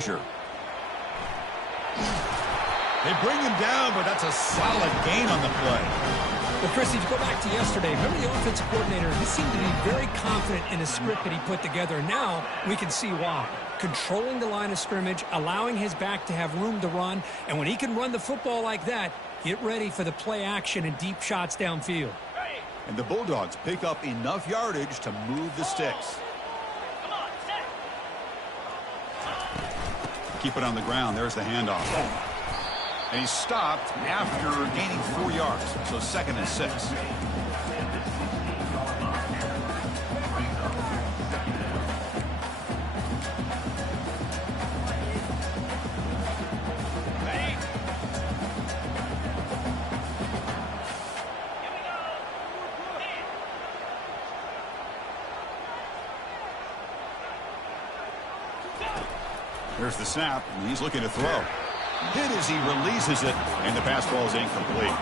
They bring him down, but that's a solid gain on the play. Well, Chris, if you go back to yesterday, remember the offensive coordinator, he seemed to be very confident in the script that he put together. Now we can see why. Controlling the line of scrimmage, allowing his back to have room to run, and when he can run the football like that, get ready for the play action and deep shots downfield. And the Bulldogs pick up enough yardage to move the sticks. Keep it on the ground. There's the handoff. And he's stopped after gaining 4 yards. So 2nd and 6. There's the snap, and he's looking to throw. Hit as he releases it, and the pass ball is incomplete.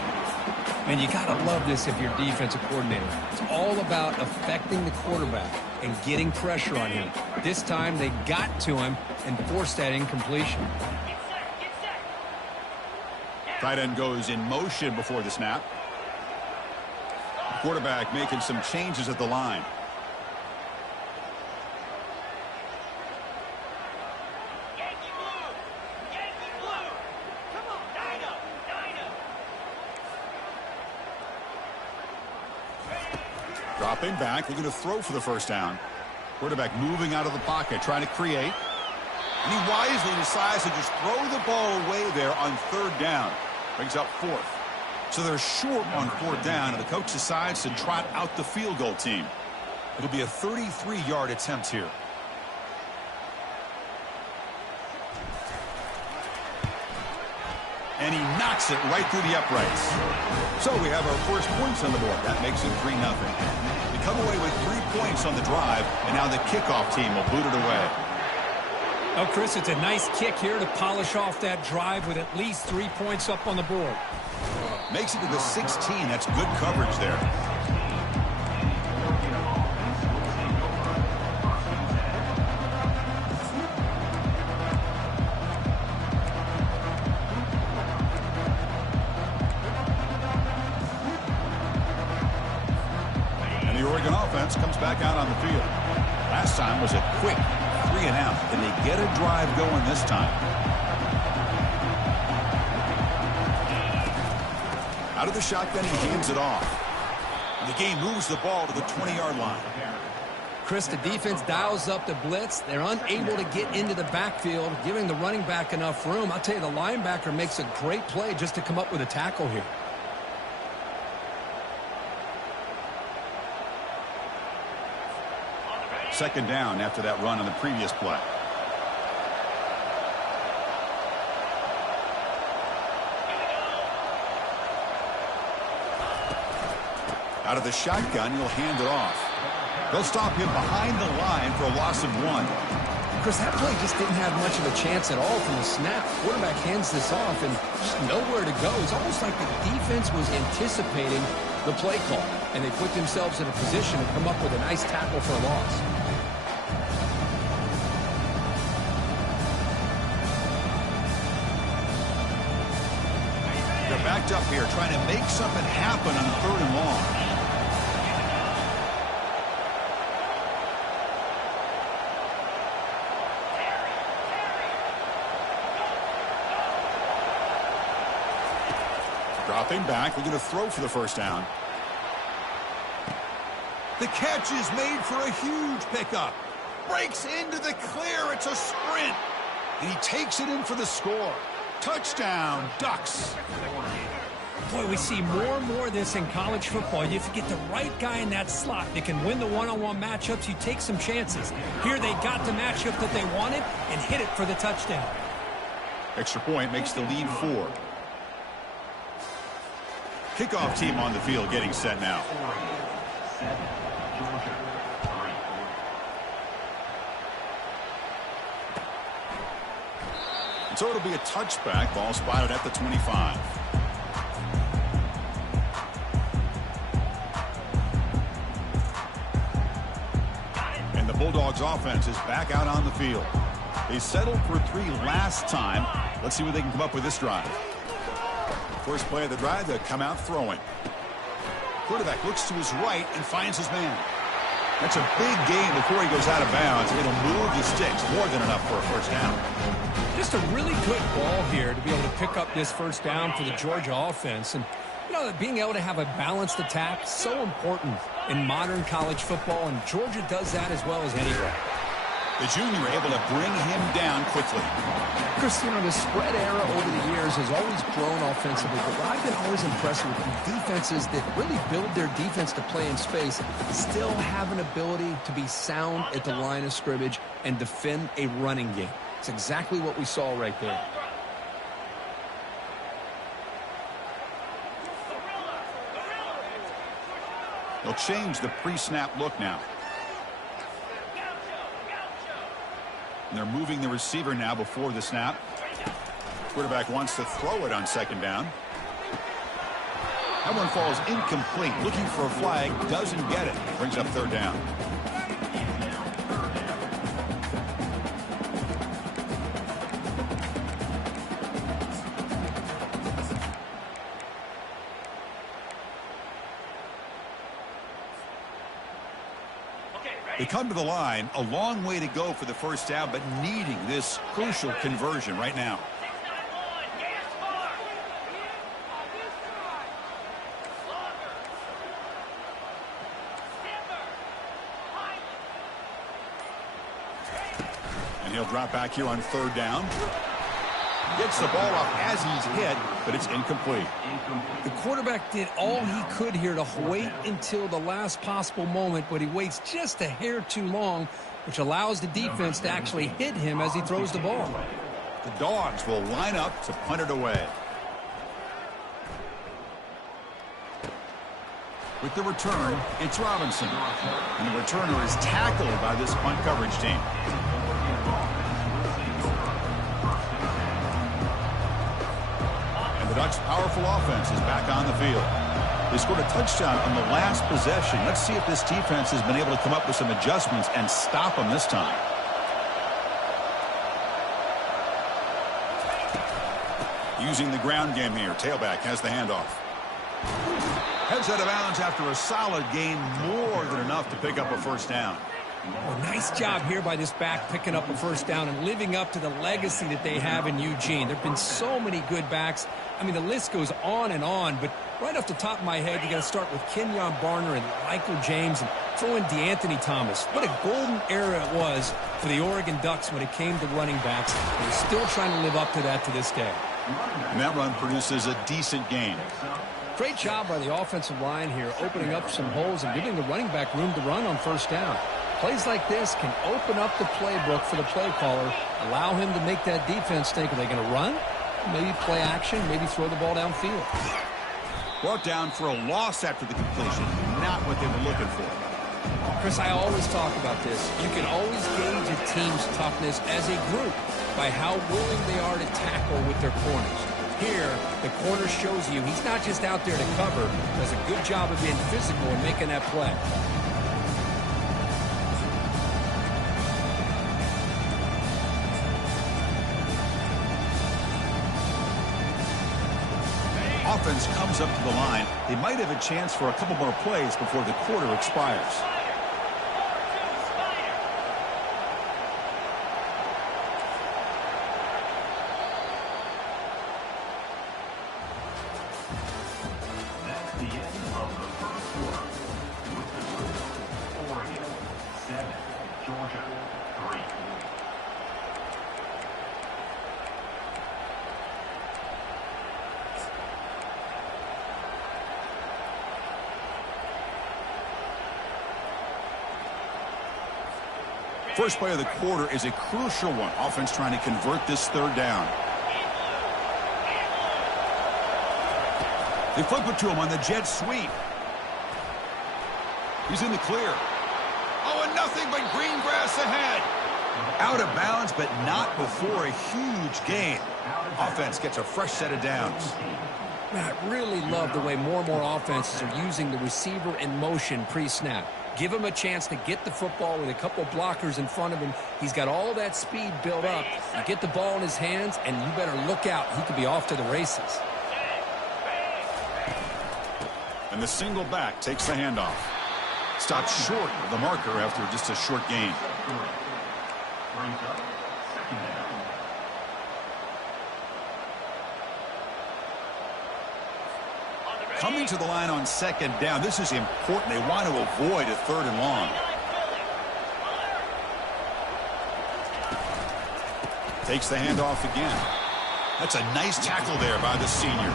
And you got to love this if you're defensive coordinator. It's all about affecting the quarterback and getting pressure on him. This time they got to him and forced that incompletion. Tight end goes in motion before the snap. Quarterback making some changes at the line. Dropping back, looking to throw for the first down. Quarterback moving out of the pocket, trying to create. And he wisely decides to just throw the ball away there on 3rd down. Brings up 4th. So they're short on 4th down, and the coach decides to trot out the field goal team. It'll be a 33-yard attempt here. And he knocks it right through the uprights. So we have our first points on the board. That makes it 3-0. They come away with 3 points on the drive, and now the kickoff team will boot it away. Oh, Chris, it's a nice kick here to polish off that drive with at least 3 points up on the board. Makes it to the 16. That's good coverage there. Comes back out on the field. Last time was a quick 3 and out, and they get a drive going this time. Out of the shotgun, he hands it off. The game moves the ball to the 20-yard line. Chris, the defense dials up the blitz. They're unable to get into the backfield, giving the running back enough room. I'll tell you, the linebacker makes a great play just to come up with a tackle here. Second down after that run on the previous play. Out of the shotgun, he'll hand it off. They'll stop him behind the line for a loss of 1. Chris, that play just didn't have much of a chance at all from the snap. Quarterback hands this off and just nowhere to go. It's almost like the defense was anticipating the play call, and they put themselves in a position to come up with a nice tackle for a loss. They're backed up here trying to make something happen on 3rd and long. Dropping back, looking to throw for the first down. The catch is made for a huge pickup. Breaks into the clear. It's a sprint. And he takes it in for the score. Touchdown, Ducks. Boy, we see more and more of this in college football. If you get the right guy in that slot that can win the one-on-one matchups, you take some chances. Here they got the matchup that they wanted and hit it for the touchdown. Extra point makes the lead 4. Kickoff team on the field getting set now. So it'll be a touchback. Ball spotted at the 25. And the Bulldogs offense is back out on the field. They settled for 3 last time. Let's see what they can come up with this drive. First play of the drive, they come out throwing. Quarterback looks to his right and finds his man. That's a big gain before he goes out of bounds. It'll move the sticks, more than enough for a first down. Just a really good ball here to be able to pick up this first down for the Georgia offense. And, you know, being able to have a balanced attack is so important in modern college football, and Georgia does that as well as anywhere. The junior able to bring him down quickly. Chris, you know, the spread era over the years has always grown offensively, but what I've been always impressed with defenses that really build their defense to play in space still have an ability to be sound at the line of scrimmage and defend a running game. It's exactly what we saw right there. They'll change the pre-snap look now. And they're moving the receiver now before the snap. Quarterback wants to throw it on second down. That one falls incomplete. Looking for a flag, doesn't get it. Brings up third down. They come to the line, a long way to go for the first down, but needing this crucial conversion right now. And he'll drop back here on third down. Gets the ball off as he's hit, but it's incomplete. The quarterback did all he could here to wait until the last possible moment, but he waits just a hair too long, which allows the defense to actually hit him as he throws the ball. The Dawgs will line up to punt it away. With the return, it's Robinson. And the returner is tackled by this punt coverage team. The Ducks' powerful offense is back on the field. They scored a touchdown on the last possession. Let's see if this defense has been able to come up with some adjustments and stop them this time. Using the ground game here. Tailback has the handoff. Heads out of bounds after a solid gain, more than enough to pick up a first down. Well, nice job here by this back picking up a first down and living up to the legacy that they have in Eugene. There have been so many good backs. I mean, the list goes on and on, but right off the top of my head, you got to start with Kenyon Barner and Michael James and throw in DeAnthony Thomas. What a golden era it was for the Oregon Ducks when it came to running backs. They're still trying to live up to that to this day. And that run produces a decent gain. Great job by the offensive line here, opening up some holes and giving the running back room to run on first down. Plays like this can open up the playbook for the play caller, allow him to make that defense think, are they going to run? Maybe play action, maybe throw the ball downfield. Brought down for a loss after the completion. Not what they were looking for. Chris, I always talk about this. You can always gauge a team's toughness as a group by how willing they are to tackle with their corners. Here, the corner shows you he's not just out there to cover, does a good job of being physical and making that play. Offense comes up to the line. They might have a chance for a couple more plays before the quarter expires. That's the end of the first quarter. With the score, Oregon 7, Georgia 3. First play of the quarter is a crucial one. Offense trying to convert this third down. They flip it to him on the jet sweep. He's in the clear. Oh, and nothing but green grass ahead. Out of bounds, but not before a huge gain. Offense gets a fresh set of downs. Man, I really love the way more and more offenses are using the receiver in motion pre-snap. Give him a chance to get the football with a couple blockers in front of him. He's got all that speed built up. You get the ball in his hands, and you better look out. He could be off to the races. And the single back takes the handoff. Stopped short of the marker after just a short gain. Coming to the line on second down. This is important. They want to avoid a 3rd and long. Takes the handoff again. That's a nice tackle there by the senior.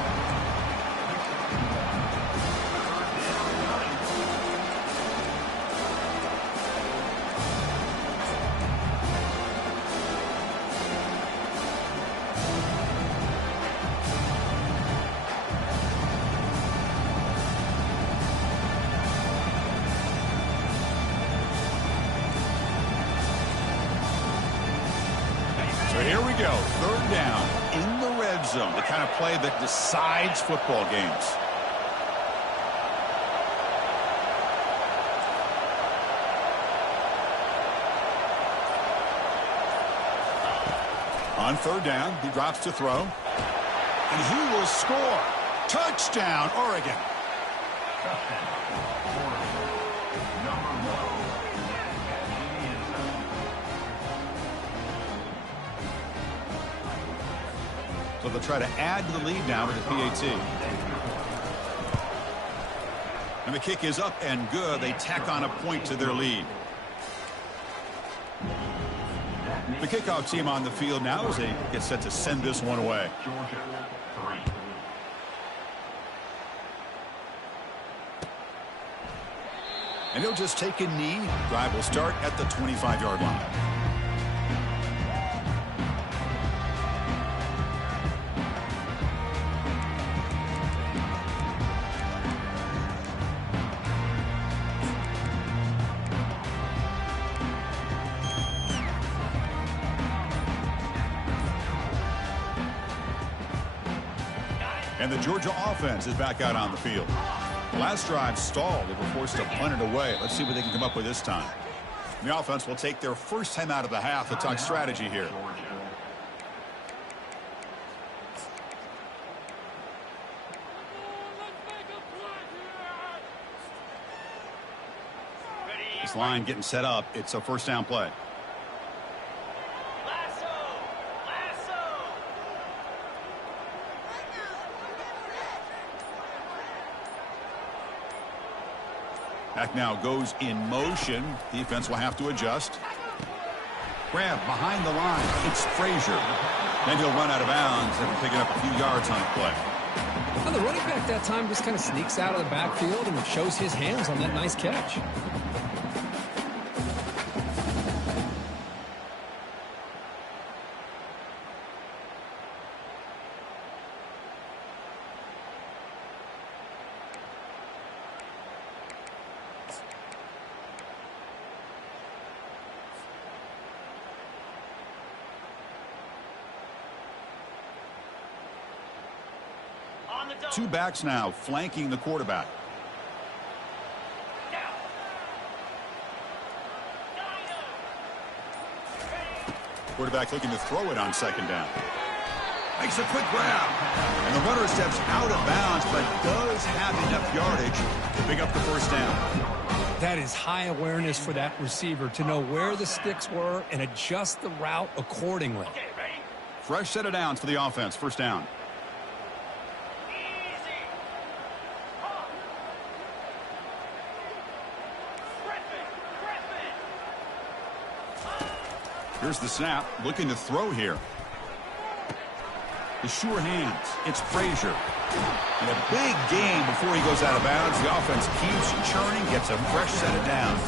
So here we go, 3rd down in the red zone, the kind of play that decides football games. On 3rd down, he drops to throw, and he will score. Touchdown, Oregon. So they'll try to add to the lead now with the PAT. And the kick is up and good. They tack on a point to their lead. The kickoff team on the field now as they get set to send this one away. And he'll just take a knee. Drive will start at the 25-yard line. And the Georgia offense is back out on the field. The last drive stalled. They were forced to punt it away. Let's see what they can come up with this time. And the offense will take their first time out of the half to talk strategy here. This line getting set up. It's a 1st down play. Back now goes in motion. Defense will have to adjust. Grab behind the line. It's Frazier. Then he'll run out of bounds after picking up a few yards on the play. Well, the running back that time just kind of sneaks out of the backfield and shows his hands on that nice catch. Two backs now flanking the quarterback. Quarterback looking to throw it on 2nd down. Makes a quick grab. And the runner steps out of bounds, but does have enough yardage to pick up the 1st down. That is high awareness for that receiver to know where the sticks were and adjust the route accordingly. Fresh set of downs for the offense. 1st down. Here's the snap, looking to throw here. The sure hands. It's Frazier. And a big gain before he goes out of bounds. The offense keeps churning, gets a fresh set of downs.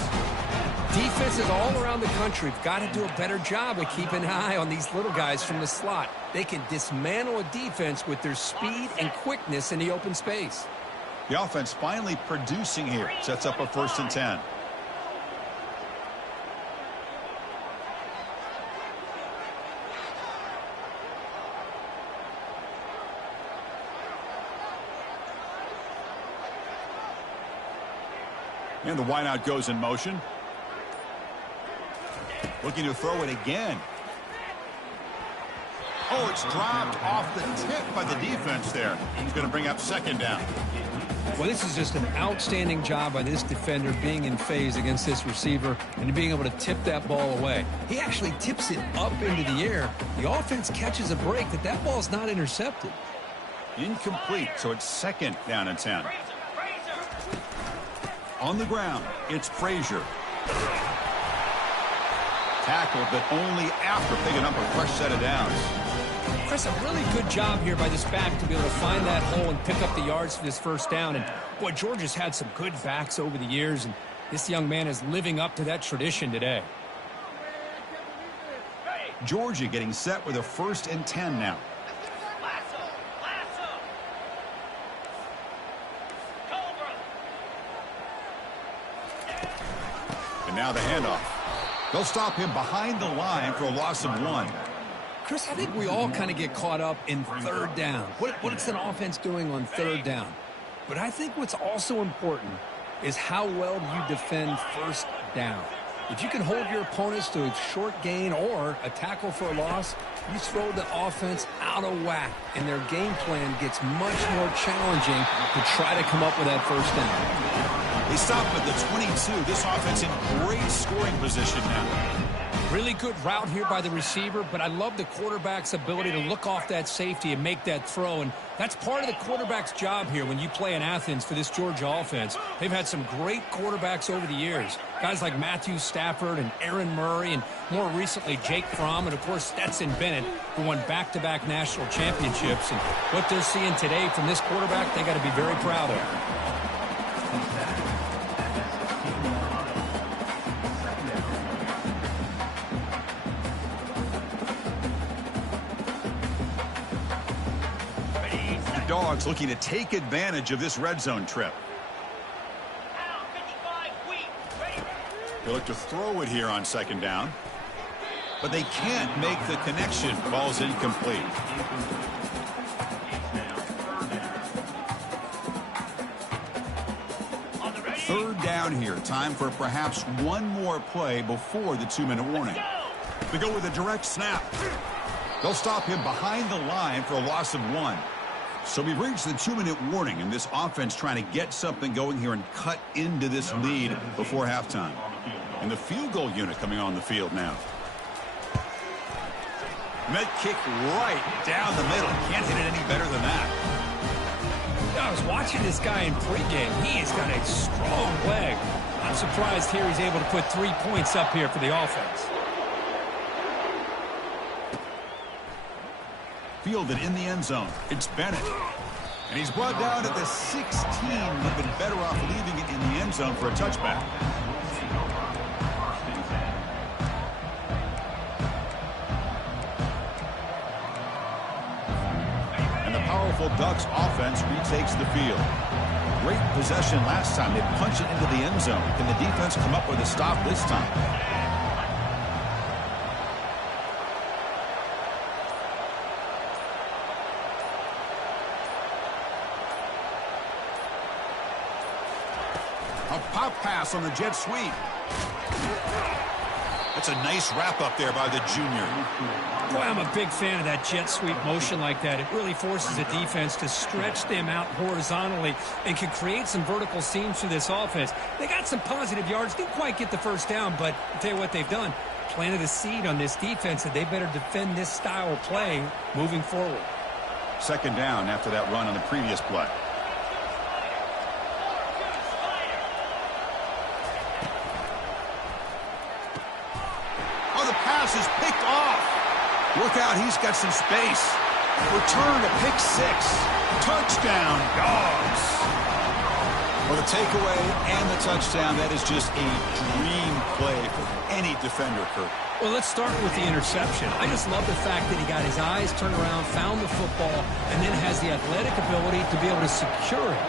Defenses all around the country have got to do a better job of keeping an eye on these little guys from the slot. They can dismantle a defense with their speed and quickness in the open space. The offense finally producing here. Sets up a 1st and 10. And the wideout goes in motion. Looking to throw it again. Oh, it's dropped off the tip by the defense there. He's going to bring up second down. Well, this is just an outstanding job by this defender being in phase against this receiver and being able to tip that ball away. He actually tips it up into the air. The offense catches a break that ball's not intercepted. Incomplete, so it's second down and 10. On the ground, it's Frazier. Tackled, but only after picking up a fresh set of downs. Chris, a really good job here by this back to be able to find that hole and pick up the yards for this first down. And, boy, Georgia's had some good backs over the years, and this young man is living up to that tradition today. Georgia getting set with a 1st and 10 now. And now the handoff. They'll stop him behind the line for a loss of 1. Chris, I think we all kind of get caught up in third down. What is an offense doing on third down? But I think what's also important is how well do you defend first down. If you can hold your opponents to a short gain or a tackle for a loss, you throw the offense out of whack, and their game plan gets much more challenging to try to come up with that first down. They stop at the 22. This offense in great scoring position now. Really good route here by the receiver, but I love the quarterback's ability to look off that safety and make that throw, and that's part of the quarterback's job here when you play in Athens for this Georgia offense. They've had some great quarterbacks over the years, guys like Matthew Stafford and Aaron Murray, and more recently Jake Fromm, and of course Stetson Bennett, who won back-to-back national championships. And what they're seeing today from this quarterback, they got to be very proud of. Dawgs looking to take advantage of this red zone trip. They look to throw it here on second down, but they can't make the connection. Ball's incomplete. Third down here. Time for perhaps one more play before the 2-minute warning. They go with a direct snap. They'll stop him behind the line for a loss of 1. So we've reached the 2-minute warning, and this offense trying to get something going here and cut into this lead before halftime. And the field goal unit coming on the field now. Met kick right down the middle. Can't hit it any better than that. I was watching this guy in pregame. He has got a strong leg. I'm surprised here he's able to put 3 points up here for the offense. Fielded in the end zone. It's Bennett. And he's brought down at the 16. Would have been better off leaving it in the end zone for a touchback. And the powerful Ducks offense retakes the field. Great possession last time. They punch it into the end zone. Can the defense come up with a stop this time? A pop pass on the jet sweep. That's a nice wrap up there by the junior. Boy, I'm a big fan of that jet sweep motion like that. It really forces a defense to stretch them out horizontally and can create some vertical seams for this offense. They got some positive yards. Didn't quite get the first down, but I'll tell you what they've done. Planted a seed on this defense that they better defend this style of play moving forward. Second down after that run on the previous play. Is picked off. Look out, he's got some space. Return to pick 6. Touchdown, Dawgs. Well, the takeaway and the touchdown, that is just a dream play for any defender, Kurt. Well, let's start with the interception. I just love the fact that he got his eyes turned around, found the football, and then has the athletic ability to be able to secure it.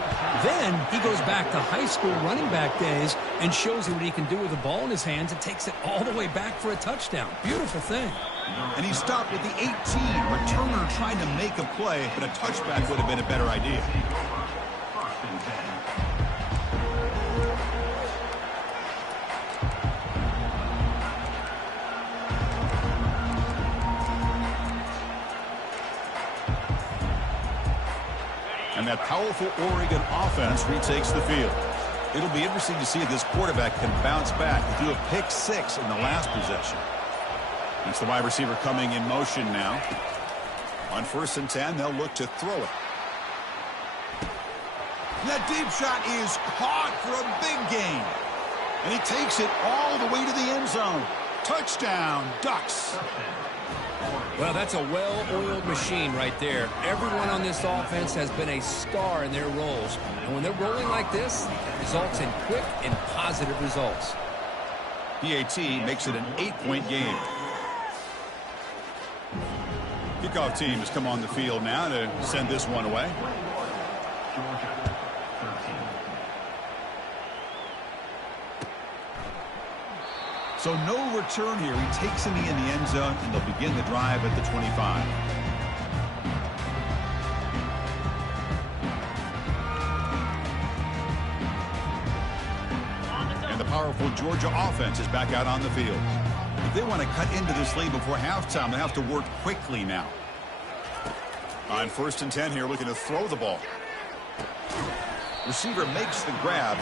Then he goes back to high school running back days and shows you what he can do with the ball in his hands and takes it all the way back for a touchdown. Beautiful thing. And he stopped with the 18. Returner trying to make a play, but a touchback would have been a better idea. And that powerful Oregon offense retakes the field. It'll be interesting to see if this quarterback can bounce back. He threw a pick 6 in the last possession. It's the wide receiver coming in motion now. On 1st and 10, they'll look to throw it. That deep shot is caught for a big gain. And he takes it all the way to the end zone. Touchdown, Ducks. Well, that's a well-oiled machine right there. Everyone on this offense has been a star in their roles. And when they're rolling like this, it results in quick and positive results. PAT makes it an 8-point game. Kickoff team has come on the field now to send this one away. Georgia, 13. So no return here. He takes it in the end zone, and they'll begin the drive at the 25. And the powerful Georgia offense is back out on the field. If they want to cut into this lead before halftime, they have to work quickly now. On 1st and 10 here, looking to throw the ball. Receiver makes the grab.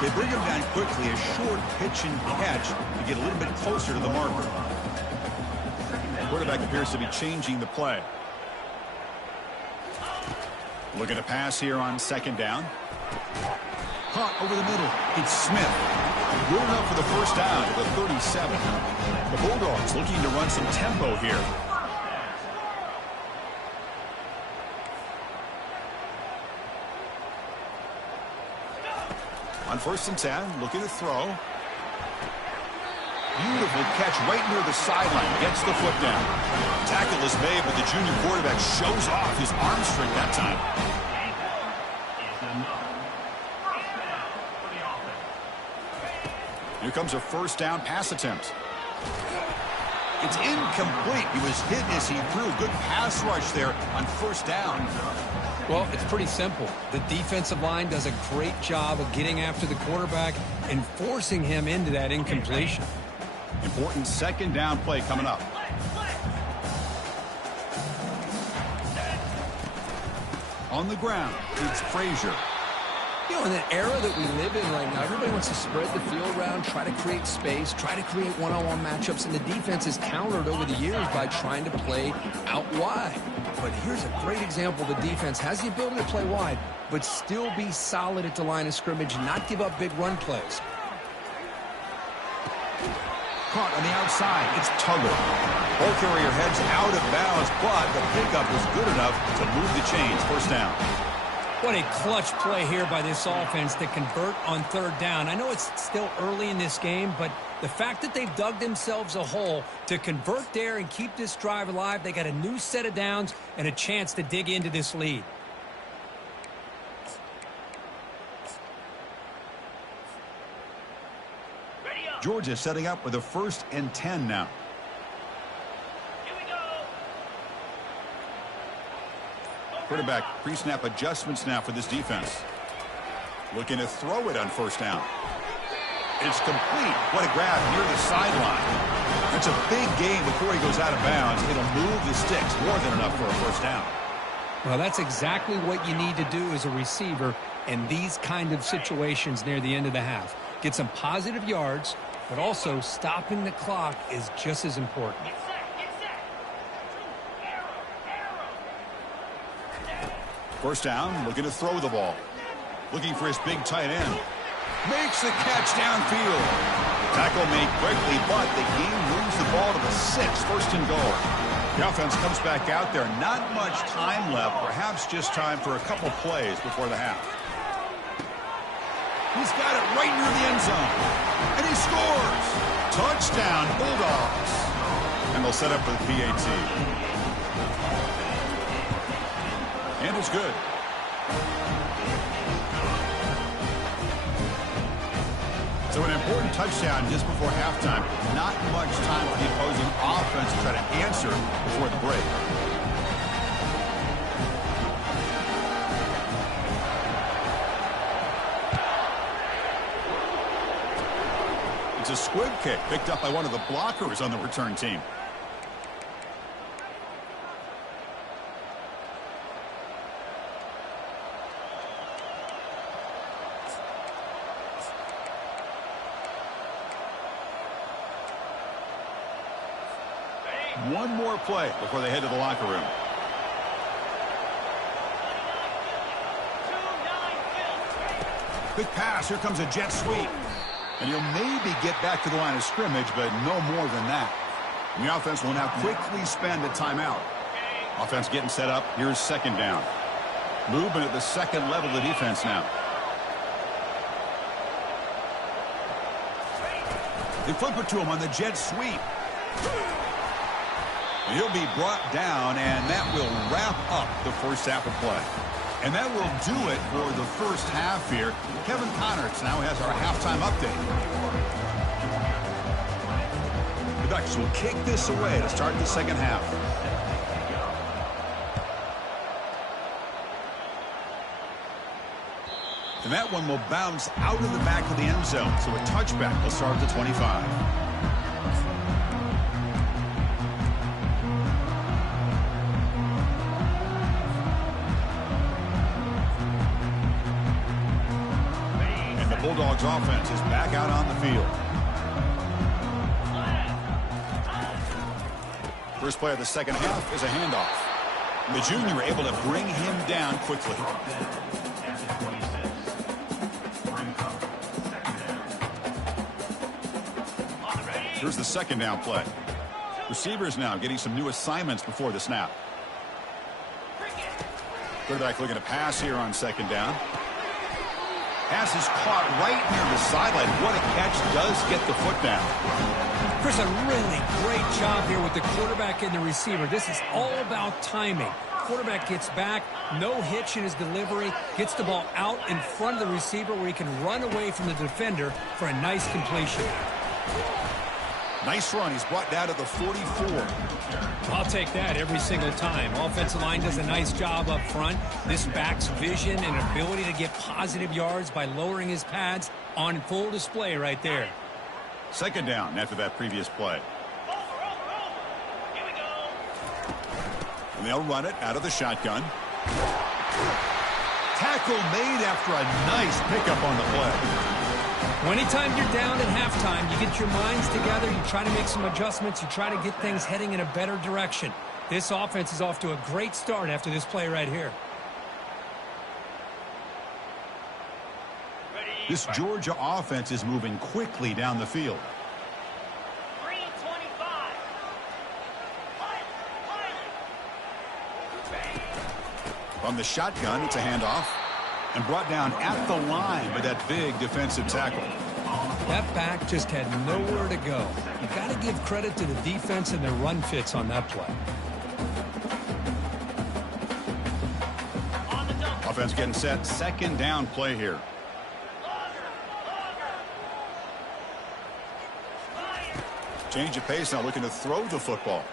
They bring him down quickly, a short pitch and catch to get a little bit closer to the marker. The quarterback appears to be changing the play. Looking to pass here on 2nd down. Caught over the middle. It's Smith. Good enough for the 1st down to the 37. The Bulldogs looking to run some tempo here. On 1st and 10, looking to throw. Beautiful catch right near the sideline. Gets the foot down. Tackle is made, but the junior quarterback shows off his arm strength that time. Here comes a 1st down pass attempt. It's incomplete. He was hit as he threw. Good pass rush there on 1st down. Well, it's pretty simple. The defensive line does a great job of getting after the quarterback and forcing him into that incompletion. Important 2nd down play coming up. On the ground, it's Frazier. You know, in the era that we live in right now, everybody wants to spread the field around, try to create space, try to create one-on-one matchups, and the defense is countered over the years by trying to play out wide. But here's a great example. The defense has the ability to play wide, but still be solid at the line of scrimmage and not give up big run plays. Caught on the outside. It's Tugger. Ball carrier heads out of bounds, but the pickup was good enough to move the chains. 1st down. What a clutch play here by this offense to convert on 3rd down. I know it's still early in this game, but the fact that they've dug themselves a hole to convert there and keep this drive alive, they got a new set of downs and a chance to dig into this lead. Georgia setting up with a 1st and 10 now. Quarterback pre-snap adjustments now for this defense. Looking to throw it on 1st down. It's complete. What a grab near the sideline. That's a big gain before he goes out of bounds. It'll move the sticks, more than enough for a 1st down. Well, that's exactly what you need to do as a receiver in these kind of situations near the end of the half. Get some positive yards, but also stopping the clock is just as important. 1st down, looking to throw the ball. Looking for his big tight end. Makes the catch downfield. Tackle made quickly, but the game moves the ball to the 6. 1st and goal. The offense comes back out there. Not much time left. Perhaps just time for a couple plays before the half. He's got it right near the end zone. And he scores. Touchdown, Bulldogs. And they'll set up for the PAT. And it's good. So an important touchdown just before halftime. Not much time for the opposing offense to try to answer before the break. It's a squib kick picked up by one of the blockers on the return team. one more play before they head to the locker room. Quick pass. Here comes a jet sweep. And he'll maybe get back to the line of scrimmage, but no more than that. And the offense will now quickly spend a timeout. Offense getting set up. Here's second down. Movement at the second level of the defense now. They flip it to him on the jet sweep. And he'll be brought down, and that will wrap up the first half of play. And that will do it for the first half here. Kevin Connerts now has our halftime update. The Ducks will kick this away to start the second half. And that one will bounce out of the back of the end zone. So a touchback will start at the 25. Bulldogs offense is back out on the field. First play of the second half is a handoff. The junior able to bring him down quickly. Here's the second down play. Receivers now getting some new assignments before the snap. Quarterback looking to pass here on second down. Pass is caught right near the sideline. What a catch. Does get the foot down. Chris, a really great job here with the quarterback and the receiver. This is all about timing. Quarterback gets back, no hitch in his delivery, gets the ball out in front of the receiver where he can run away from the defender for a nice completion. Nice run. He's brought down to the 44. I'll take that every single time. Offensive line does a nice job up front. This back's vision and ability to get positive yards by lowering his pads on full display right there. Second down after that previous play. And they'll run it out of the shotgun. Tackle made after a nice pickup on the play. Anytime you're down at halftime, you get your minds together, you try to make some adjustments, you try to get things heading in a better direction. This offense is off to a great start after this play right here. This Georgia offense is moving quickly down the field. From the shotgun, it's a handoff. And brought down at the line by that big defensive tackle. That back just had nowhere to go. You got to give credit to the defense and their run fits on that play. Offense getting set. Second down play here. Change of pace now, looking to throw the football.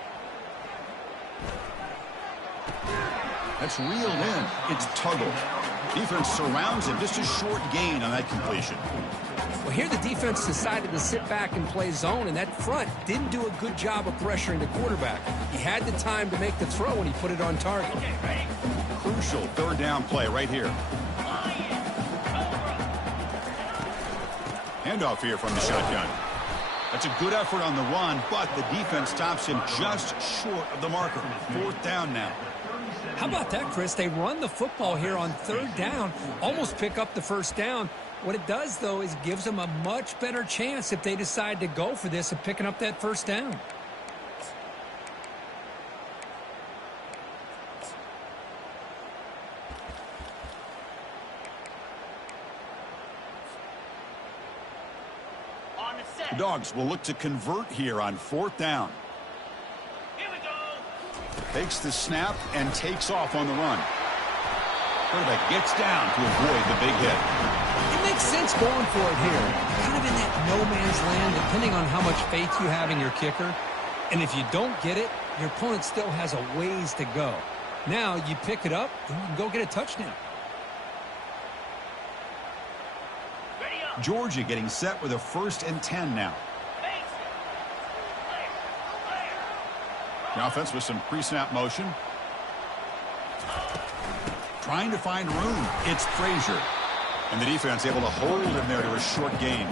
That's reeled in. It's Tuggle. Defense surrounds him. Just a short gain on that completion. Well, here the defense decided to sit back and play zone, and that front didn't do a good job of pressuring the quarterback. He had the time to make the throw, and he put it on target. Crucial third down play right here. Handoff here from the shotgun. That's a good effort on the run, but the defense stops him just short of the marker. Fourth down now. How about that, Chris? They run the football here on third down, almost pick up the first down. What it does, though, is gives them a much better chance if they decide to go for this of picking up that first down. The Dogs will look to convert here on fourth down. Takes the snap and takes off on the run. Quarterback gets down to avoid the big hit. It makes sense going for it here. Kind of in that no man's land, depending on how much faith you have in your kicker. And if you don't get it, your opponent still has a ways to go. Now you pick it up and you can go get a touchdown. Georgia getting set with a 1st and 10 now. The offense with some pre-snap motion. Trying to find room. It's Frazier. And the defense able to hold him there to a short gain.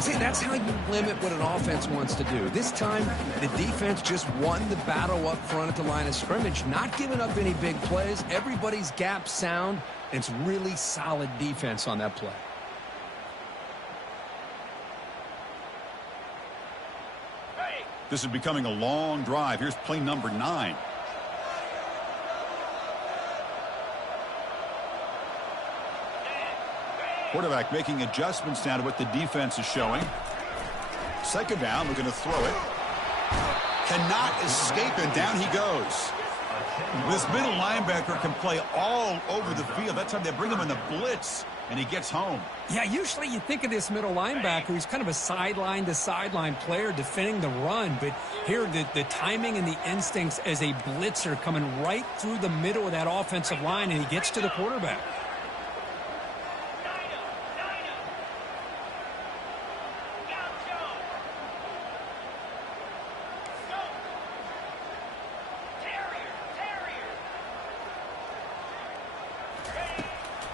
See, that's how you limit what an offense wants to do. This time, the defense just won the battle up front at the line of scrimmage, not giving up any big plays. Everybody's gap sound. It's really solid defense on that play. This is becoming a long drive. Here's play number 9. Quarterback making adjustments now to what the defense is showing. Second down, looking to throw it. Cannot escape, and down he goes. This middle linebacker can play all over the field. That time they bring him in the blitz, and he gets home. Yeah, usually you think of this middle linebacker. He's kind of a sideline-to-sideline player defending the run. But here, the timing and the instincts as a blitzer coming right through the middle of that offensive line, and he gets to the quarterback.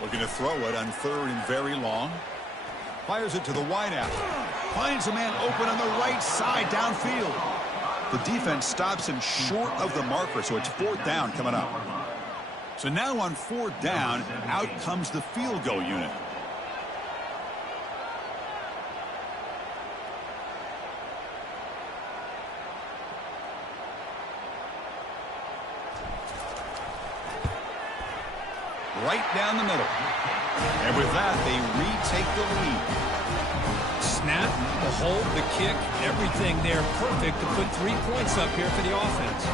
Looking to throw it on 3rd and very long. Fires it to the wideout. Finds a man open on the right side downfield. The defense stops him short of the marker, so it's 4th down coming up. So now on 4th down, out comes the field goal unit. Right down the middle. And with that, they retake the lead. Snap, the hold, the kick, everything there perfect to put 3 points up here for the offense.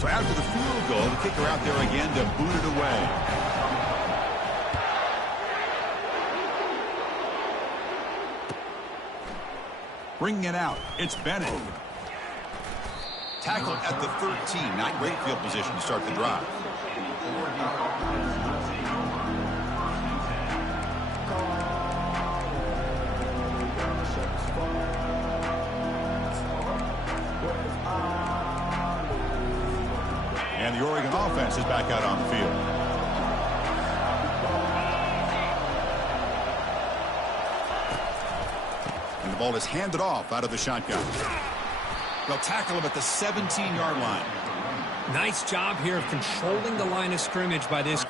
So after the field goal, the kicker out there again to boot it away. Bringing it out, it's Bennett. Tackle at the 13. Not great field position to start the drive. And the Oregon offense is back out on the field. And the ball is handed off out of the shotgun. They'll tackle him at the 17-yard line. Nice job here of controlling the line of scrimmage by this.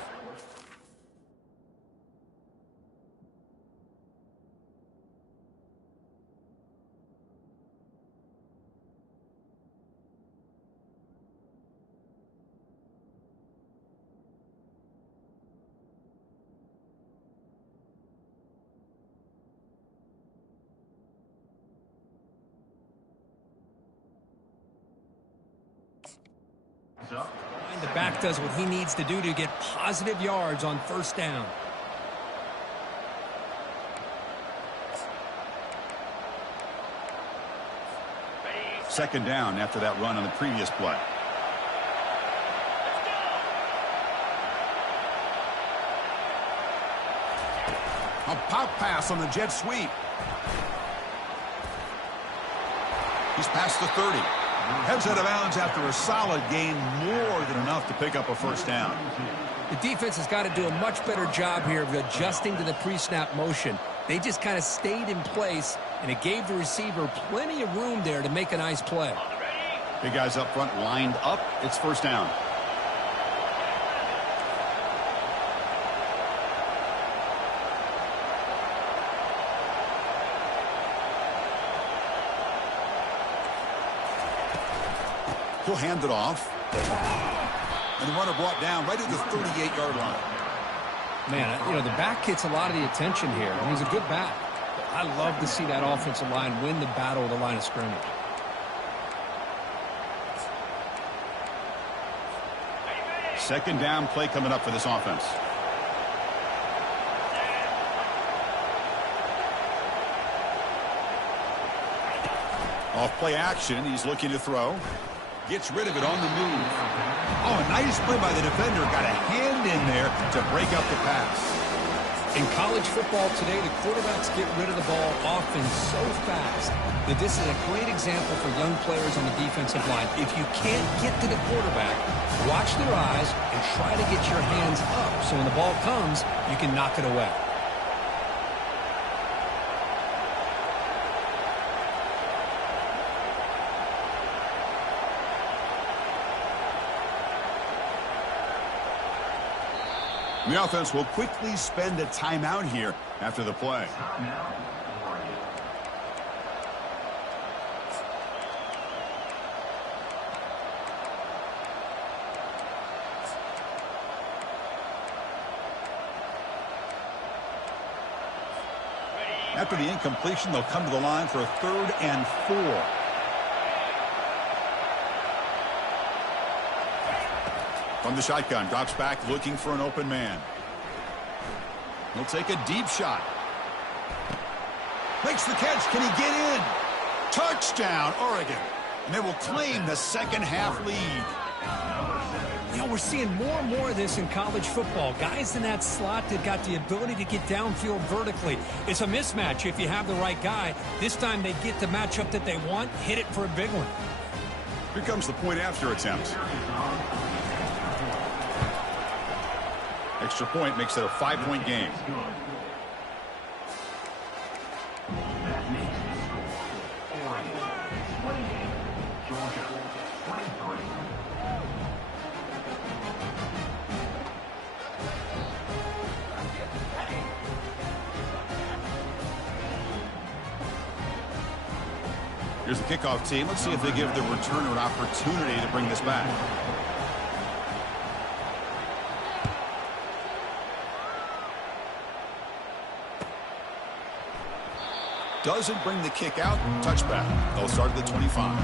The back does what he needs to do to get positive yards on 1st down. Second down after that run on the previous play. A pop pass on the jet sweep. He's past the 30. Heads out of bounds after a solid gain, more than enough to pick up a 1st down. The defense has got to do a much better job here of adjusting to the pre-snap motion. They just kind of stayed in place, and it gave the receiver plenty of room there to make a nice play. Big guys up front lined up. It's 1st down. He'll hand it off. And the runner brought down right at the 38-yard line. Man, you know, the back gets a lot of the attention here. And he's a good back. I love to see that offensive line win the battle of the line of scrimmage. Second down play coming up for this offense. Off play action. He's looking to throw. Gets rid of it on the move. Oh, a nice play by the defender. Got a hand in there to break up the pass. In college football today, the quarterbacks get rid of the ball often so fast that this is a great example for young players on the defensive line. If you can't get to the quarterback, watch their eyes and try to get your hands up so when the ball comes, you can knock it away. The offense will quickly spend a timeout here after the play. After the incompletion, they'll come to the line for a 3rd and 4. From the shotgun, drops back looking for an open man. He'll take a deep shot. Makes the catch. Can he get in? Touchdown, Oregon. And they will claim the second half lead. You know, we're seeing more and more of this in college football. Guys in that slot that got the ability to get downfield vertically. It's a mismatch if you have the right guy. This time they get the matchup that they want, hit it for a big one. Here comes the point after attempt. Extra point makes it a 5-point game. Here's the kickoff team. Let's see if they give the returner an opportunity to bring this back. Doesn't bring the kick out. Touchback. They'll start at the 25.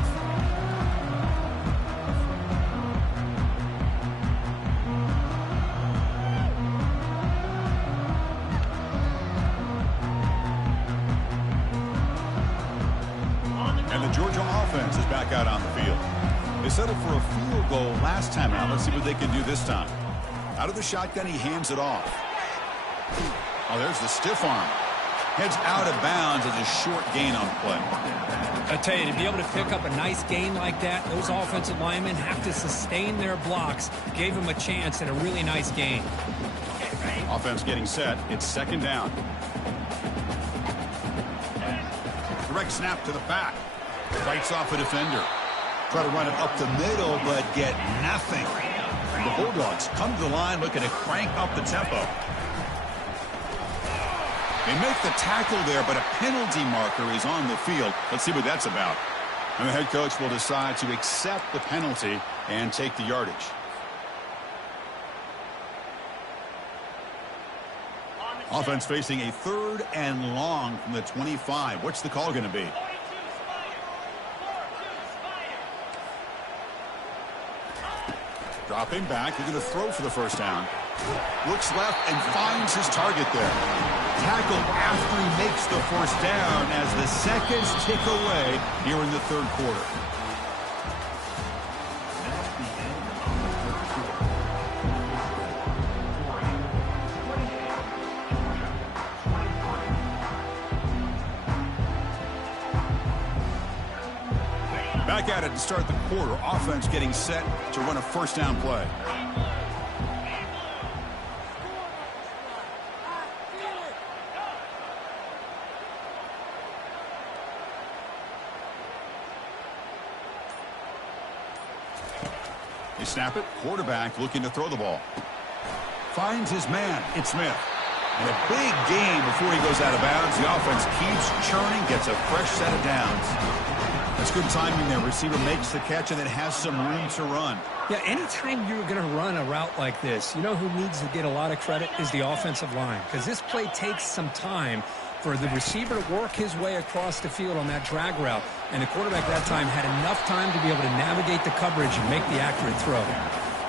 And the Georgia offense is back out on the field. They settled for a field goal last time out. Let's see what they can do this time. Out of the shotgun, he hands it off. Oh, there's the stiff arm. Heads out of bounds as a short gain on play. I tell you, to be able to pick up a nice gain like that, those offensive linemen have to sustain their blocks. Gave him a chance at a really nice gain. Offense getting set. It's 2nd down. Direct snap to the back. Fights off a defender. Try to run it up the middle, but get nothing. The Bulldogs come to the line looking to crank up the tempo. They make the tackle there, but a penalty marker is on the field. Let's see what that's about. And the head coach will decide to accept the penalty and take the yardage. Offense facing a 3rd and long from the 25. What's the call going to be? Dropping back. They're going to throw for the 1st down. Looks left and finds his target there. Tackle after he makes the 1st down as the seconds tick away here in the 3rd quarter. Back at it to start the quarter. Offense getting set to run a 1st down play. They snap it. Quarterback looking to throw the ball. Finds his man. It's Smith. And a big gain before he goes out of bounds. The offense keeps churning, gets a fresh set of downs. That's good timing there. Receiver makes the catch and then has some room to run. Yeah, anytime you're going to run a route like this, you know who needs to get a lot of credit is the offensive line. Because this play takes some time for the receiver to work his way across the field on that drag route. And the quarterback that time had enough time to be able to navigate the coverage and make the accurate throw.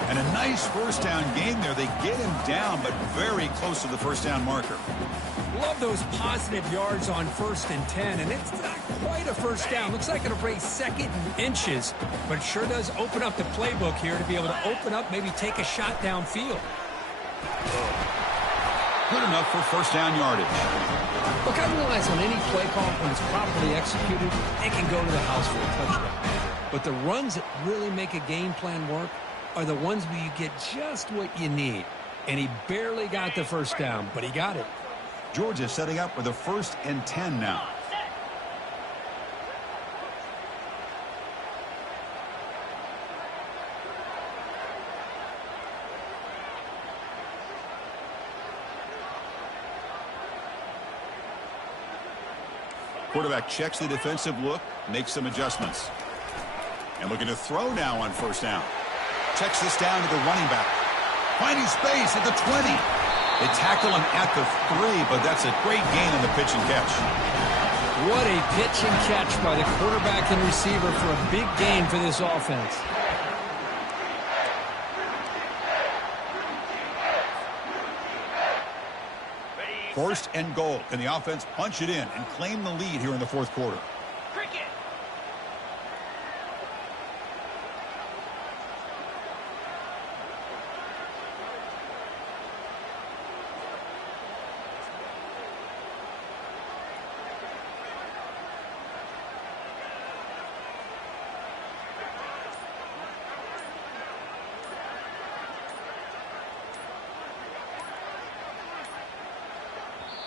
And a nice 1st down gain there. They get him down, but very close to the 1st down marker. Love those positive yards on 1st and 10, and it's not quite a 1st down. Looks like it'll break 2nd and inches, but it sure does open up the playbook here to be able to open up, maybe take a shot downfield. Good enough for first down yardage. Look, I realize on any play call, when it's properly executed, it can go to the house for a touchdown. But the runs that really make a game plan work are the ones where you get just what you need. And he barely got the first down, but he got it. Georgia setting up with a 1st and 10 now. Quarterback checks the defensive look, makes some adjustments. And looking to throw now on first down. Checks this down to the running back. Finding space at the 20. They tackle him at the 3, but that's a great gain on the pitch and catch. What a pitch and catch by the quarterback and receiver for a big gain for this offense. First and goal. Can the offense punch it in and claim the lead here in the 4th quarter?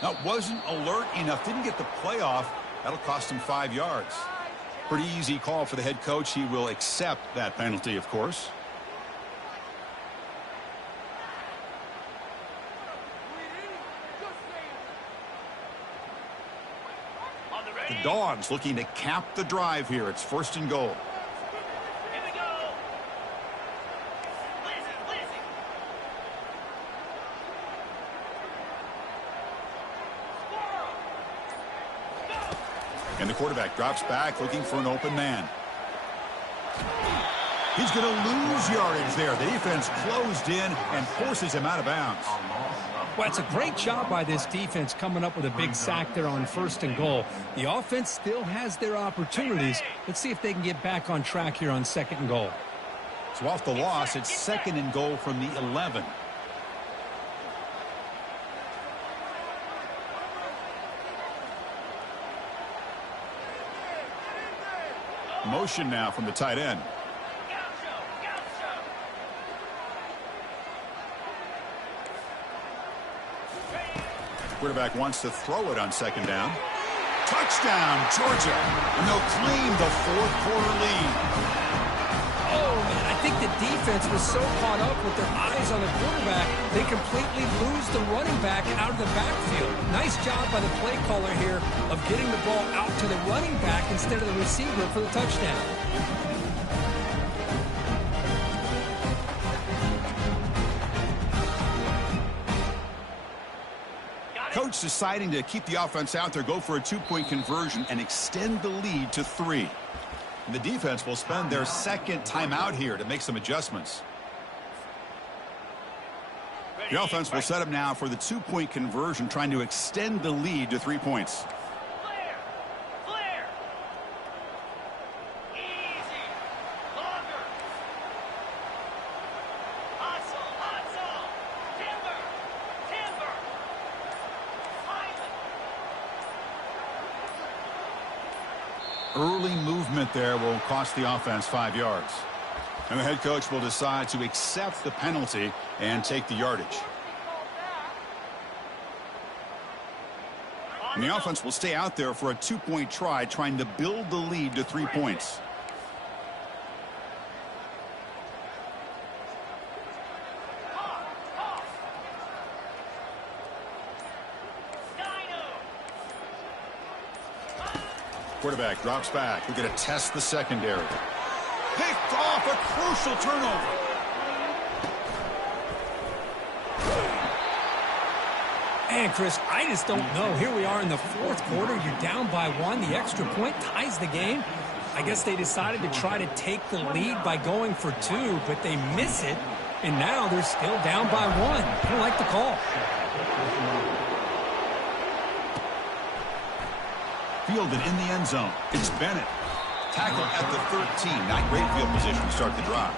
Now, wasn't alert enough, didn't get the playoff. That'll cost him 5 yards. Pretty easy call for the head coach. He will accept that penalty, of course. The Dawgs looking to cap the drive here. It's 1st and goal. And the quarterback drops back looking for an open man. He's going to lose yardage there. The defense closed in and forces him out of bounds. Well, it's a great job by this defense coming up with a big sack there on 1st and goal. The offense still has their opportunities. Let's see if they can get back on track here on 2nd and goal. So off the loss, it's 2nd and goal from the 11. Motion now from the tight end. Quarterback wants to throw it on 2nd down. Touchdown, Georgia. And they'll claim the 4th quarter lead. Oh, man, I think the defense was so caught up with their eyes on the quarterback, they completely lose the running back out of the backfield. Nice job by the play caller here of getting the ball out to the running back instead of the receiver for the touchdown. Coach deciding to keep the offense out there, go for a 2-point conversion, and extend the lead to 3. And the defense will spend their 2nd timeout here to make some adjustments. The offense will set up now for the 2-point conversion, trying to extend the lead to 3 points. Early movement there will cost the offense 5 yards. And the head coach will decide to accept the penalty and take the yardage. And the offense will stay out there for a 2-point try, trying to build the lead to 3 points. Quarterback drops back. We're going to test the secondary. Picked off, a crucial turnover. And Chris, I just don't know. Here we are in the 4th quarter. You're down by 1. The extra point ties the game. I guess they decided to try to take the lead by going for 2, but they miss it. And now they're still down by 1. I don't like the call. Fielded in the end zone. It's Bennett. Tackle at the 13. Not great field position to start the drive.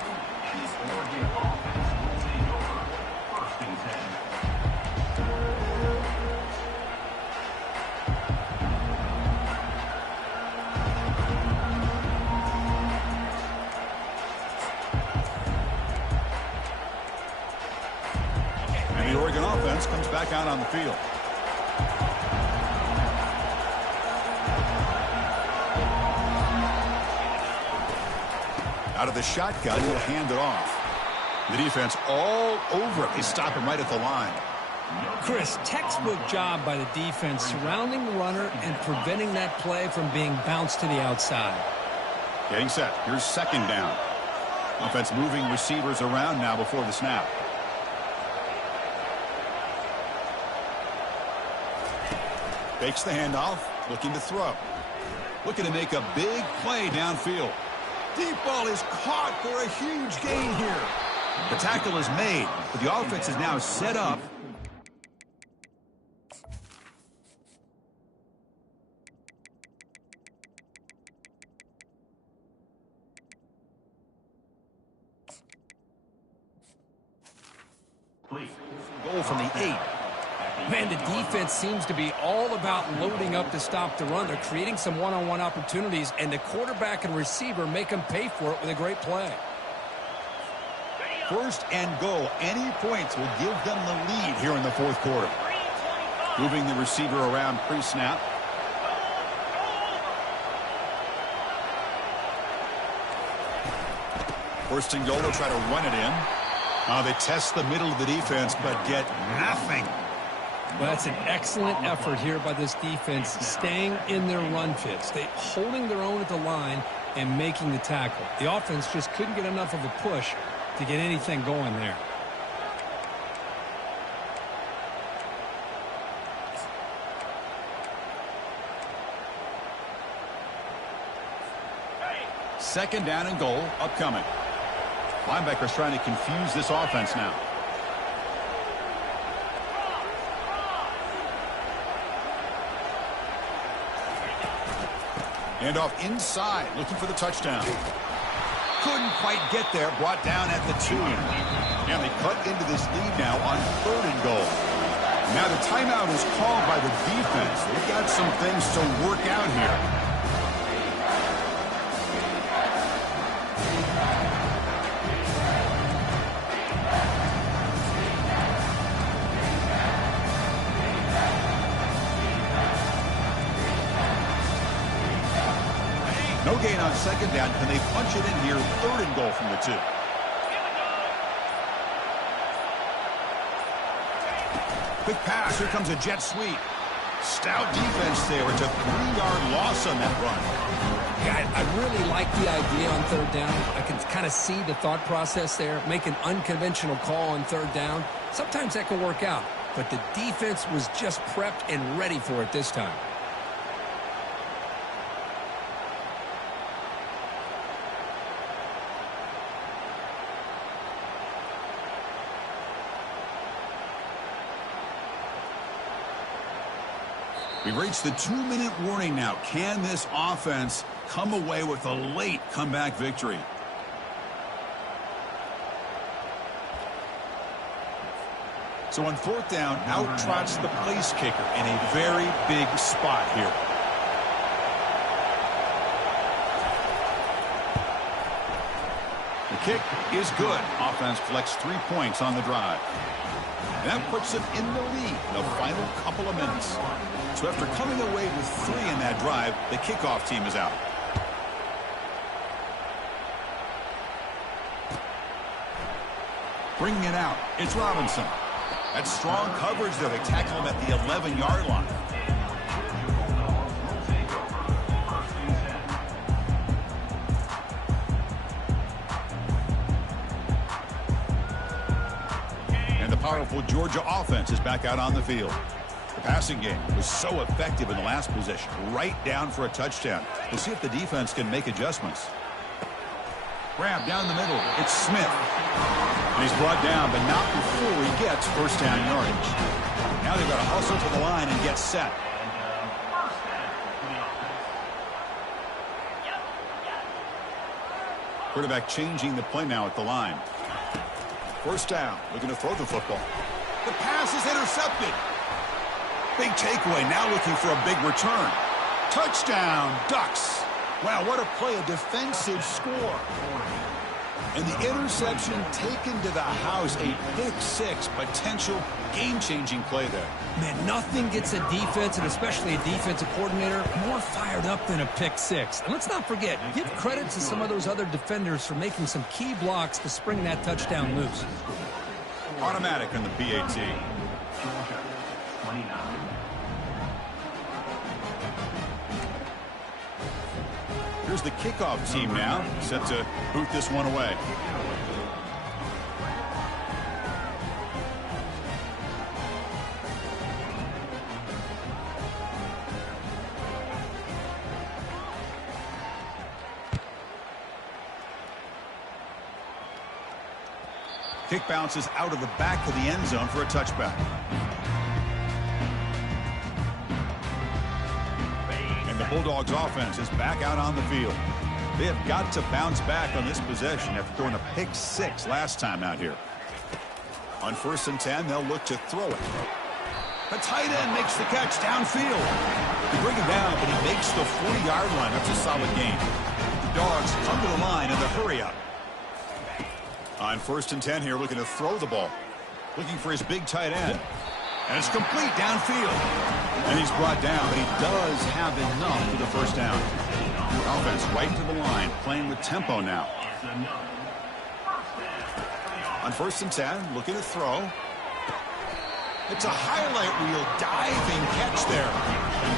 back out on the field. Out of the shotgun, he'll hand it off. The defense all over it. They stop him right at the line. Chris, textbook job by the defense surrounding the runner and preventing that play from being bounced to the outside. Getting set. Here's second down. Offense moving receivers around now before the snap. Fakes the handoff, looking to throw. Looking to make a big play downfield. Deep ball is caught for a huge gain here. The tackle is made, but the offense is now set up. Goal from the 8. Man, the defense seems to be all about loading up to stop the run. They're creating some one-on-one opportunities, and the quarterback and receiver make them pay for it with a great play. First and goal. Any points will give them the lead here in the fourth quarter. Moving the receiver around pre-snap. First and goal, they'll try to run it in. They test the middle of the defense, but get nothing. Well, that's an excellent effort here by this defense, staying in their run fits. They holding their own at the line and making the tackle. The offense just couldn't get enough of a push to get anything going there. Second down and goal upcoming. Linebackers trying to confuse this offense now. Handoff inside, looking for the touchdown. Couldn't quite get there, brought down at the 2. And they cut into this lead now on third and goal. Now the timeout is called by the defense. They've got some things to work out here. No gain on second down. Can they punch it in here? Third and goal from the 2. Quick pass. Here comes a jet sweep. Stout defense there. It's a 3-yard loss on that run. Yeah, I really like the idea on third down. I can kind of see the thought process there. Make an unconventional call on third down. Sometimes that can work out. But the defense was just prepped and ready for it this time. We've reached the 2-minute warning now. Can this offense come away with a late comeback victory? So on fourth down, out trots the place kicker in a very big spot here. The kick is good. Offense collects 3 points on the drive. That puts them in the lead in the final couple of minutes. So after coming away with 3 in that drive, the kickoff team is out. Bringing it out, it's Robinson. That's strong coverage there. They tackle him at the 11-yard line. And the powerful Georgia offense is back out on the field. The passing game was so effective in the last possession, right down for a touchdown. We'll see if the defense can make adjustments. Grab down the middle. It's Smith. And he's brought down, but not before he gets first down yardage. Now they've got to hustle to the line and get set. Quarterback changing the play now at the line. First down, looking to throw the football. The pass is intercepted. Big takeaway, now looking for a big return. Touchdown, Ducks. Wow, what a play, a defensive score. And the interception taken to the house, a pick-6, potential game-changing play there. Man, nothing gets a defense, and especially a defensive coordinator, more fired up than a pick-6. And let's not forget, give credit to some of those other defenders for making some key blocks to spring that touchdown loose. Automatic on the PAT. Georgia, 29. Here's the kickoff team now, set to boot this one away. Kick bounces out of the back of the end zone for a touchback. And the Bulldogs offense is back out on the field. They have got to bounce back on this possession after throwing a pick-6 last time out here. On 1st and 10, they'll look to throw it. The tight end makes the catch downfield. They bring him down, but he makes the 40-yard line. That's a solid gain. The Dogs come to the line in the hurry-up. On 1st and 10 here, looking to throw the ball. Looking for his big tight end. And it's complete downfield. And he's brought down, but he does have enough for the first down. Offense right to the line, playing with tempo now. On 1st and 10, looking to throw. It's a highlight reel diving catch there.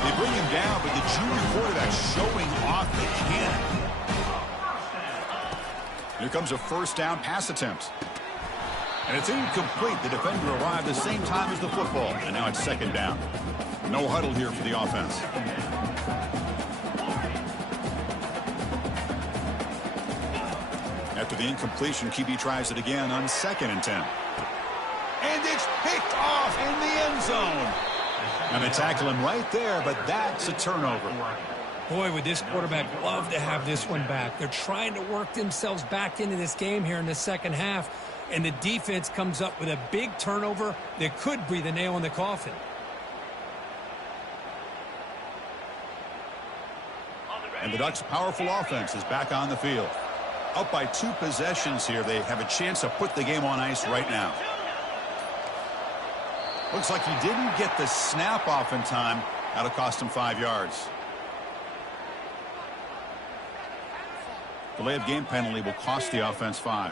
They bring him down, but the junior quarterback showing off the cannon. Here comes a 1st down pass attempt. And it's incomplete. The defender arrived the same time as the football. And now it's 2nd down. No huddle here for the offense. After the incompletion, QB tries it again on 2nd and 10. And it's picked off in the end zone. And they tackle him right there, but that's a turnover. Boy, would this quarterback love to have this one back. They're trying to work themselves back into this game here in the second half, and the defense comes up with a big turnover that could be the nail in the coffin. And the Ducks' powerful offense is back on the field. Up by 2 possessions here. They have a chance to put the game on ice right now. Looks like he didn't get the snap off in time. That'll cost him 5 yards. Delay of game penalty will cost the offense 5.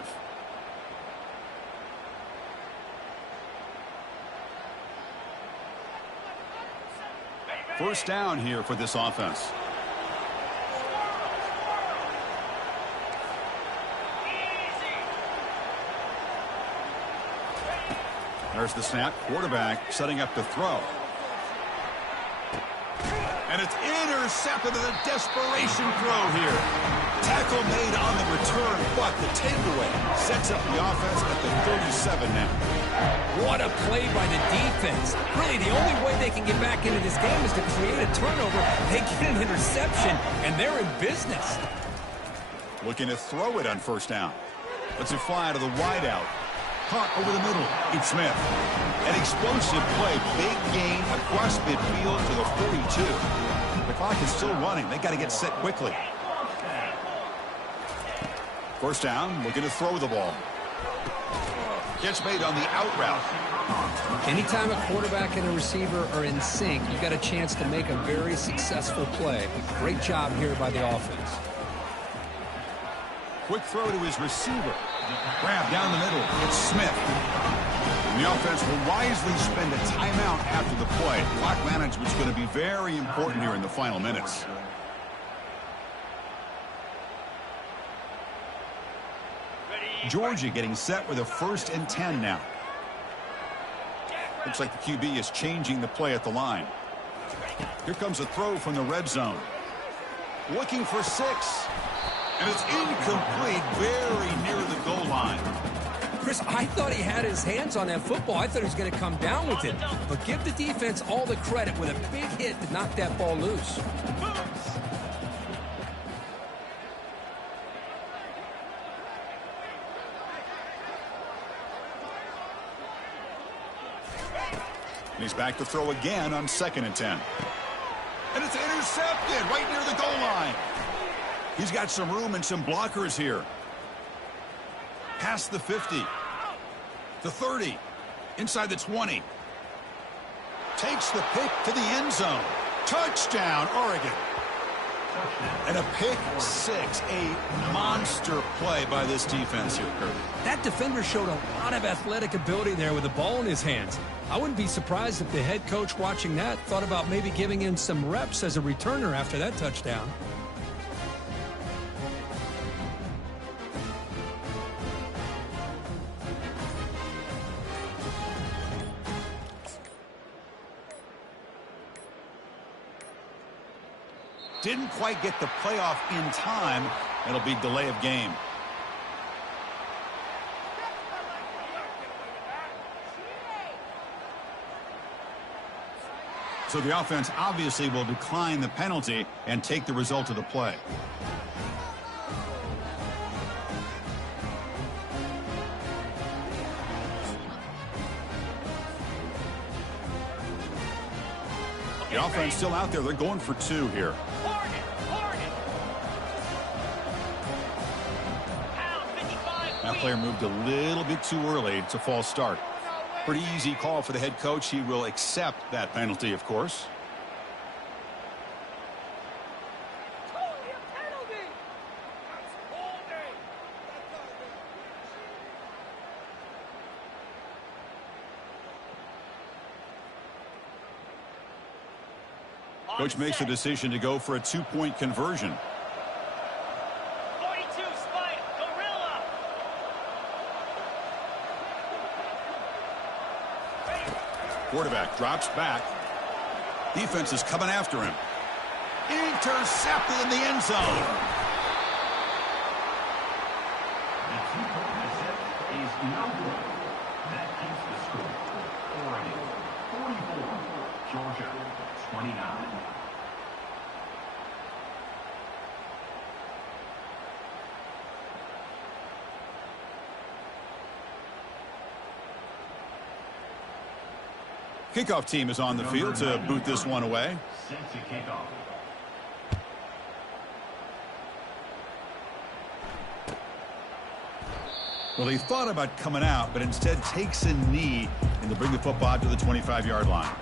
First down here for this offense. There's the snap. Quarterback setting up to throw. And it's intercepted in a desperation throw here. Tackle made on the return, but the takeaway sets up the offense at the 37 now. What a play by the defense. Really, the only way they can get back into this game is to create a turnover. They get an interception, and they're in business. Looking to throw it on 1st down. Lets it fly to the wideout. Caught over the middle. It's Smith. An explosive play. Big gain across midfield to the 42. The clock is still running. They got to get set quickly. 1st down, looking to throw the ball. Catch made on the out route. Anytime a quarterback and a receiver are in sync, you've got a chance to make a very successful play. Great job here by the offense. Quick throw to his receiver. Grab down the middle. It's Smith. And the offense will wisely spend a timeout after the play. Clock management's going to be very important here in the final minutes. Georgia getting set with a 1st and 10 now. Looks like the QB is changing the play at the line. Here comes a throw from the red zone. Looking for 6. And it's incomplete, very near the goal line. Chris, I thought he had his hands on that football. I thought he was going to come down with it. But give the defense all the credit with a big hit to knock that ball loose. And he's back to throw again on 2nd and 10. And it's intercepted right near the goal line. He's got some room and some blockers here. Past the 50. The 30. Inside the 20. Takes the pick to the end zone. Touchdown, Oregon. And a pick six. A monster play by this defense here, Kirby. That defender showed a lot of athletic ability there with the ball in his hands. I wouldn't be surprised if the head coach watching that thought about maybe giving him some reps as a returner after that touchdown. Didn't quite get the playoff in time. It'll be delay of game. So the offense obviously will decline the penalty and take the result of the play. The offense still out there. They're going for two here. That player moved a little bit too early. It's a false start. Pretty easy call for the head coach. He will accept that penalty, of course. Coach makes the decision to go for a two-point conversion. 42, Spike, Gorilla. Quarterback drops back. Defense is coming after him. Intercepted in the end zone. The two-point attempt is no good. That keeps the score. Oregon 44, Georgia 29. Kickoff team is on the field to boot this one away. Set to kick off. Well, he thought about coming out, but instead takes a knee and to bring the football out to the 25-yard line.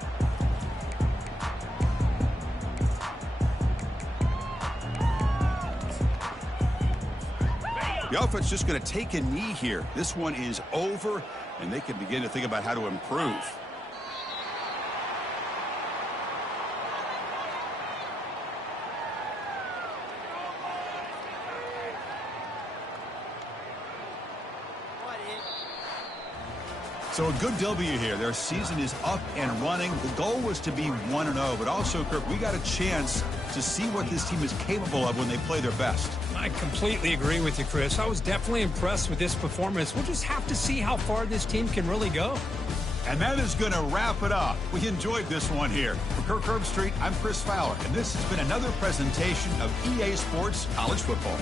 The offense just going to take a knee here. This one is over, and they can begin to think about how to improve. So a good W here. Their season is up and running. The goal was to be 1-0, but also, Kirk, we got a chance to see what this team is capable of when they play their best. I completely agree with you, Chris. I was definitely impressed with this performance. We'll just have to see how far this team can really go. And that is going to wrap it up. We enjoyed this one here. For Kirk Herbstreit, I'm Chris Fowler, and this has been another presentation of EA Sports College Football.